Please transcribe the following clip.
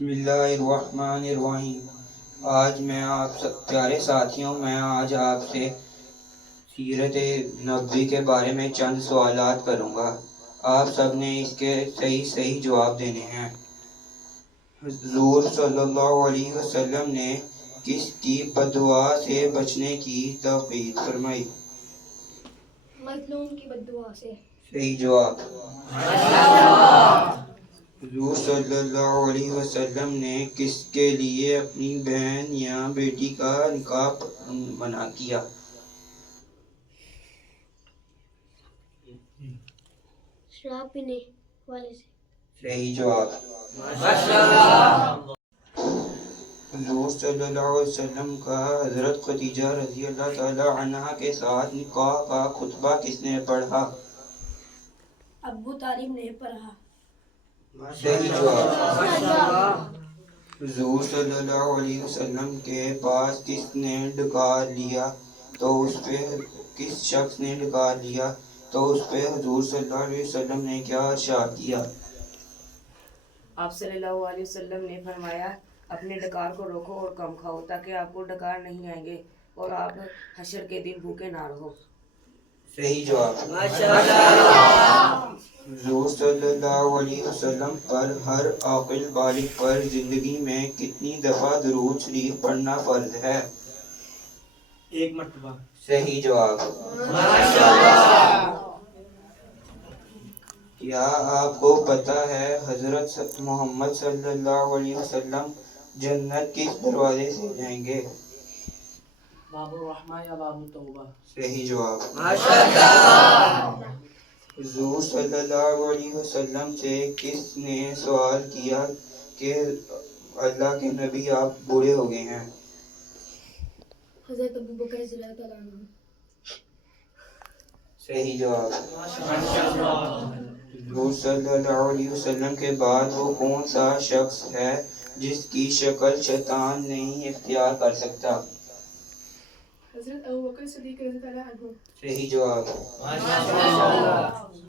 بسم اللہ الرحمن الرحیم۔ آج میں آپ پیارے ساتھیوں میں آج آپ سے سیرت نبوی کے بارے میں چند سوالات کروں گا۔ آپ سب نے اس کے صحیح جواب دینے ہیں۔ حضور صلی اللہ علیہ وسلم نے کس کی بددعا سے بچنے کی تاکید فرمائی؟ مظلوم کی بددعا سے۔ صحیح جواب۔ حضور صلی اللہ علیہ وسلم نے کس کے لیے اپنی بہن یا بیٹی کا نکاح منع کیا؟ شراب پینے والے سے۔ صحیح جواب۔ حضور صلی اللہ علیہ وسلم کا حضرت خدیجہ رضی اللہ تعالی عنہا کے ساتھ نکاح کا خطبہ کس نے پڑھا؟ ابو طالب نے پڑھا۔ صحیح جواب۔ حضور صلی اللہ علیہ وسلم کے پاس کس نے ڈکار لیا تو اس پہ کس شخص نے ڈکار لیا تو اس پہ حضور صلی اللہ علیہ وسلم نے کیا ارشاد کیا؟ آپ صلی اللہ علیہ وسلم نے فرمایا اپنے ڈکار کو روکو اور کم کھاؤ تاکہ آپ کو ڈکار نہیں آئیں گے اور آپ حشر کے دن بھوکے نہ رہو۔ صحیح جواب۔ حضور صلی اللہ علیہ وسلم پر ہر عاقل بالغ پر زندگی میں کتنی دفعہ درود شریف پڑھنا فرض ہے؟ 1 مرتبہ۔ صحیح جواب۔ کیا آپ کو پتہ ہے حضرت محمد صلی اللہ علیہ وسلم جنت کس دروازے سے جائیں گے؟ باب الرحمہ یا باب التوبہ۔ صحیح جواب۔ حضور صلی اللہ علیہ وسلم سے کس نے سوال کیا کہ اللہ کے نبی آپ بوڑھے ہو گئے ہیں؟ حضرت ابو بکر رضی اللہ تعالیٰ عنہ۔ صحیح جواب۔ حضور صلی اللہ علیہ وسلم کے بعد وہ کون سا شخص ہے جس کی شکل شیطان نہیں اختیار کر سکتا؟ حضرت ابو بکر صدیق رضی اللہ عنہ۔ صحیح جواب۔